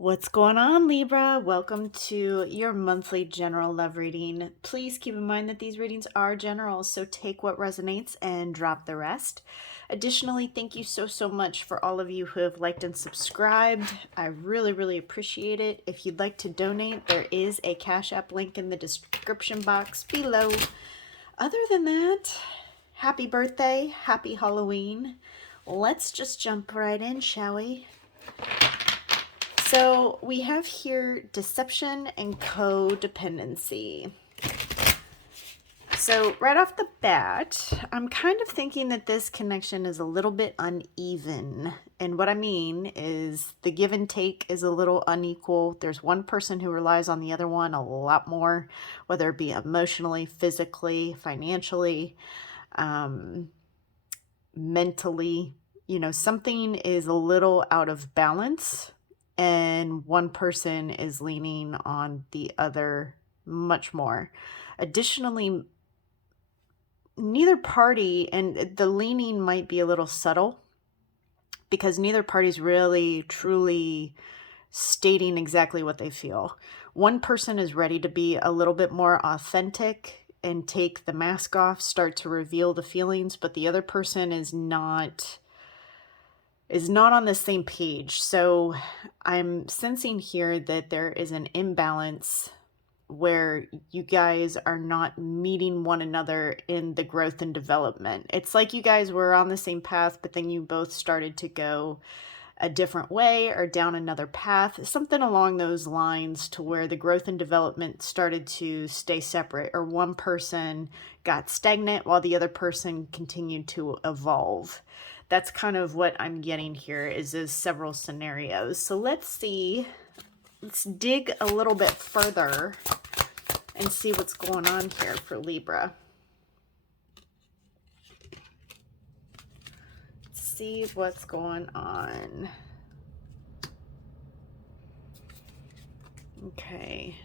What's going on, Libra? Welcome to your monthly general love reading. Please keep in mind that these readings are general, so take what resonates and drop the rest. Additionally, thank you so much for all of you who have liked and subscribed. I really appreciate it. If you'd like to donate, there is a Cash App link in the description box below. Other than that, happy birthday, happy Halloween. Let's just jump right in, shall we? So we have here deception and codependency. So right off the bat, I'm kind of thinking that this connection is a little bit uneven. And what I mean is the give and take is a little unequal. There's one person who relies on the other one a lot more, whether it be emotionally, physically, financially, mentally. Something is a little out of balance. And one person is leaning on the other much more. Additionally, neither party, and the leaning might be a little subtle, because neither party's really truly stating exactly what they feel. One person is ready to be a little bit more authentic and take the mask off, start to reveal the feelings, but the other person is not on the same page. So I'm sensing here that there is an imbalance where you guys are not meeting one another in the growth and development. It's like you guys were on the same path, but then you both started to go a different way or down another path, something along those lines, to where the growth and development started to stay separate, or one person got stagnant while the other person continued to evolve. That's kind of what I'm getting here, is several scenarios. So let's dig a little bit further and see what's going on here for Libra. See what's going on. Okay.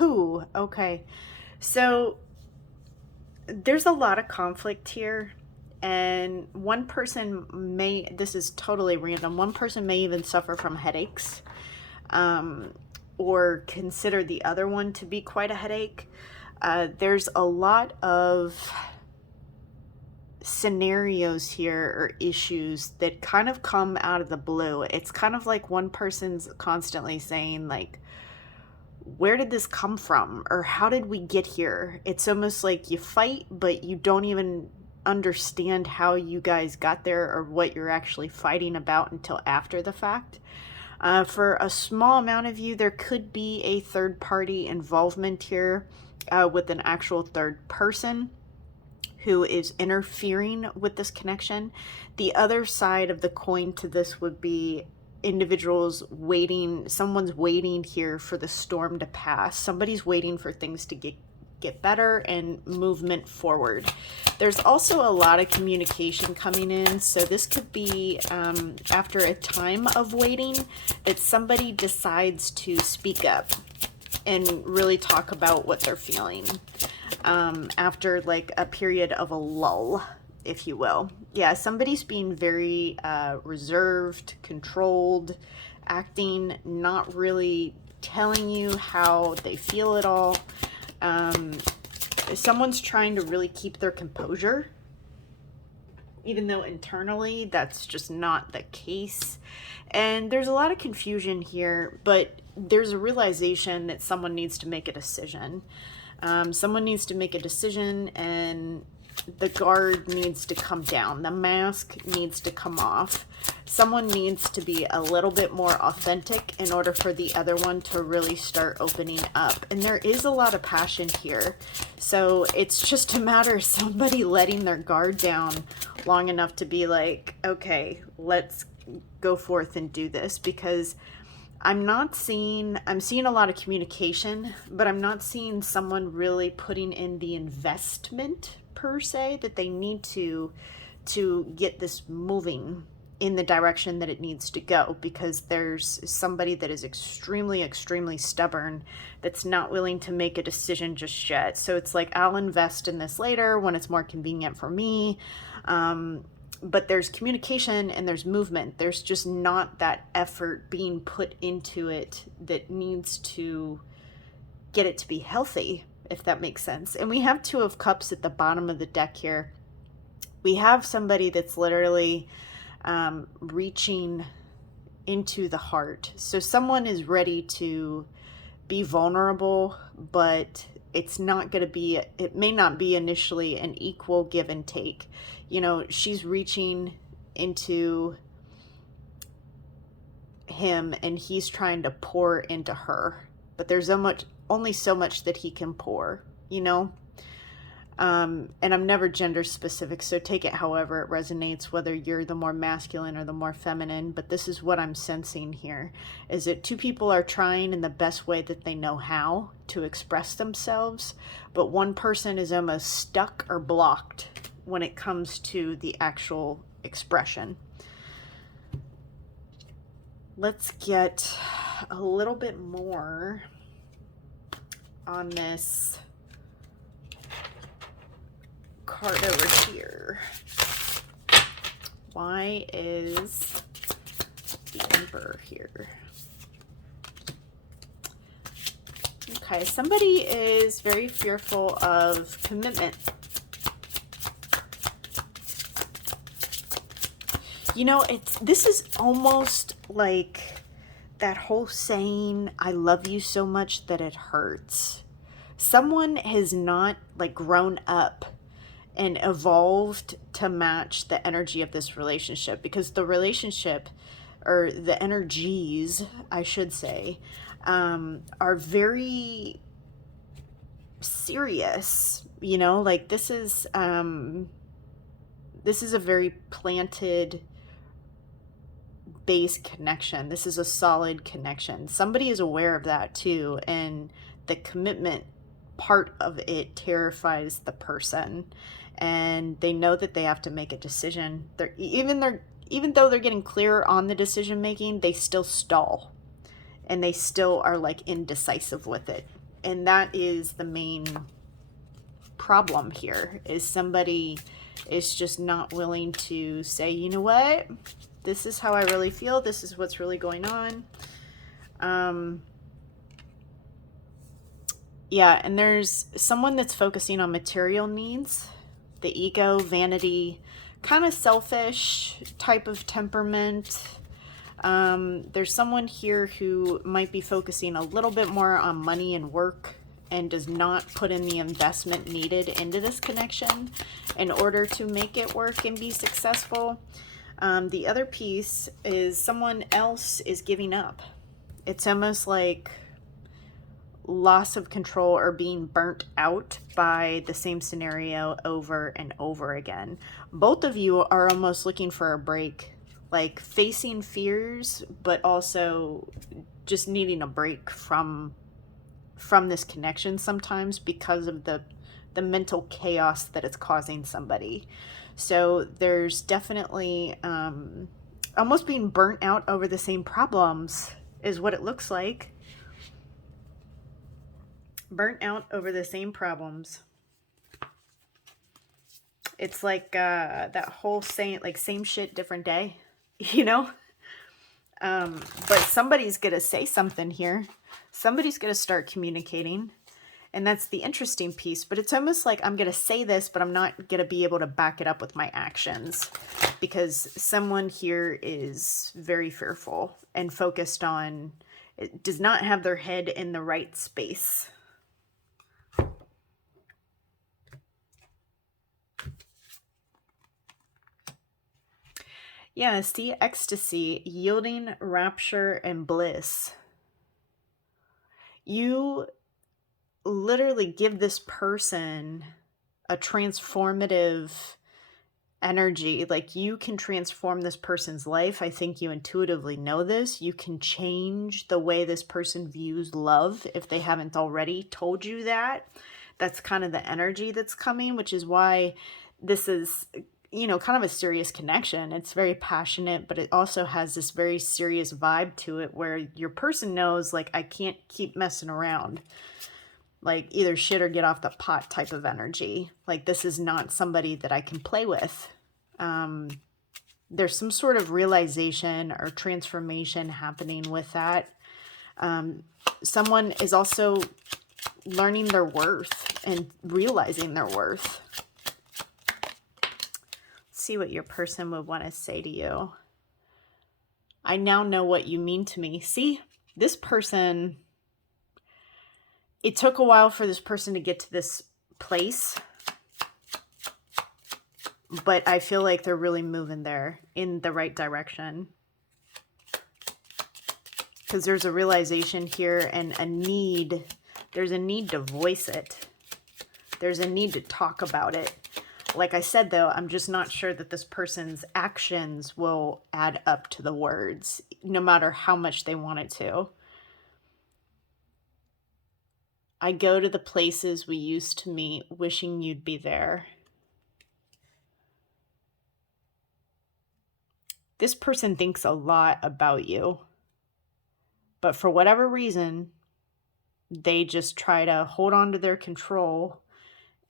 Ooh, okay. So there's a lot of conflict here, and one person may, this is totally random, one person may even suffer from headaches, or consider the other one to be quite a headache. There's a lot of scenarios here or issues that kind of come out of the blue. It's kind of like one person's constantly saying, like, where did this come from? Or how did we get here? It's almost like you fight, but you don't even understand how you guys got there or what you're actually fighting about until after the fact. For a small amount of you, there could be a third party involvement here, with an actual third person who is interfering with this connection. The other side of the coin to this would be individuals waiting, someone's waiting here for the storm to pass. Somebody's waiting for things to get better and movement forward. There's also a lot of communication coming in, so this could be after a time of waiting that somebody decides to speak up and really talk about what they're feeling, after like a period of a lull, if you will. Yeah, somebody's being very reserved, controlled, acting, not really telling you how they feel at all. Someone's trying to really keep their composure, even though internally that's just not the case. And there's a lot of confusion here, but there's a realization that someone needs to make a decision. Someone needs to make a decision, and the guard needs to come down. The mask needs to come off. Someone needs to be a little bit more authentic in order for the other one to really start opening up. And there is a lot of passion here. So it's just a matter of somebody letting their guard down long enough to be like, okay, let's go forth and do this. Because I'm seeing a lot of communication, but I'm not seeing someone really putting in the investment per se that they need to to get this moving in the direction that it needs to go, because there's somebody that is extremely, extremely stubborn that's not willing to make a decision just yet. So it's like, I'll invest in this later when it's more convenient for me. But there's communication and there's movement. There's just not that effort being put into it that needs to get it to be healthy, if that makes sense. And we have Two of Cups at the bottom of the deck here. We have somebody that's literally reaching into the heart. So someone is ready to be vulnerable, but it's not going to be, it may not be initially an equal give and take. You know, she's reaching into him and he's trying to pour into her, but there's only so much that he can pour, you know? And I'm never gender specific, so take it however it resonates, whether you're the more masculine or the more feminine. But this is what I'm sensing here, is that two people are trying in the best way that they know how to express themselves, but one person is almost stuck or blocked when it comes to the actual expression. Let's get a little bit more on this card over here. Why is the Emperor here? Okay, somebody is very fearful of commitment. You know, this is almost like that whole saying, I love you so much that it hurts. Someone has not like grown up and evolved to match the energy of this relationship, because the relationship, or the energies, I should say, are very serious. You know, like this is a very planted base connection. This is a solid connection. Somebody is aware of that too, and the commitment part of it terrifies the person, and they know that they have to make a decision. Even though they're getting clear on the decision making, they still stall, and they still are like indecisive with it. And that is the main problem here, is somebody is just not willing to say, you know what, this is how I really feel, this is what's really going on. Yeah, and there's someone that's focusing on material needs, the ego, vanity, kind of selfish type of temperament. There's someone here who might be focusing a little bit more on money and work, and does not put in the investment needed into this connection in order to make it work and be successful. The other piece is someone else is giving up. It's almost like loss of control or being burnt out by the same scenario over and over again. Both of you are almost looking for a break, like facing fears, but also just needing a break from this connection sometimes, because of the mental chaos that it's causing somebody. So there's definitely almost being burnt out over the same problems is what it looks like. Burnt out over the same problems. It's like that whole saying, like same shit, different day, you know? But somebody's going to say something here. Somebody's going to start communicating. And that's the interesting piece. But it's almost like I'm going to say this, but I'm not going to be able to back it up with my actions. Because someone here is very fearful and focused on, it does not have their head in the right space. Yeah, see, ecstasy, yielding, rapture, and bliss. You literally give this person a transformative energy. Like, you can transform this person's life. I think you intuitively know this. You can change the way this person views love if they haven't already told you that. That's kind of the energy that's coming, which is why this is kind of a serious connection. It's very passionate, but it also has this very serious vibe to it where your person knows, like, I can't keep messing around. Like, either shit or get off the pot type of energy. Like, this is not somebody that I can play with. There's some sort of realization or transformation happening with that. Someone is also learning their worth and realizing their worth. Let's see what your person would want to say to you. I now know what you mean to me. See, this person, it took a while for this person to get to this place, but I feel like they're really moving there in the right direction. Because there's a realization here and a need. There's a need to voice it. There's a need to talk about it. Like I said, though, I'm just not sure that this person's actions will add up to the words, no matter how much they want it to. I go to the places we used to meet, wishing you'd be there. This person thinks a lot about you, but for whatever reason, they just try to hold on to their control.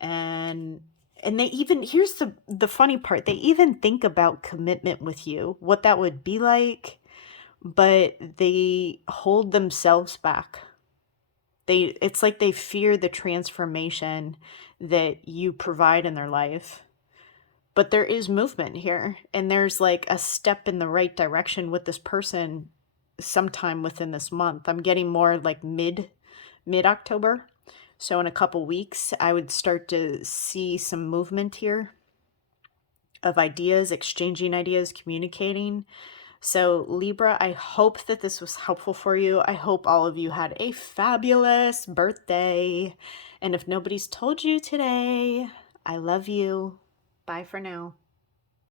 And they even, here's the funny part, they even think about commitment with you, what that would be like, but they hold themselves back. It's like they fear the transformation that you provide in their life. But there is movement here, and there's like a step in the right direction with this person sometime within this month. I'm getting more like mid-October. So in a couple weeks, I would start to see some movement here of ideas, exchanging ideas, communicating. So Libra, I hope that this was helpful for you. I hope all of you had a fabulous birthday. And if nobody's told you today, I love you. Bye for now.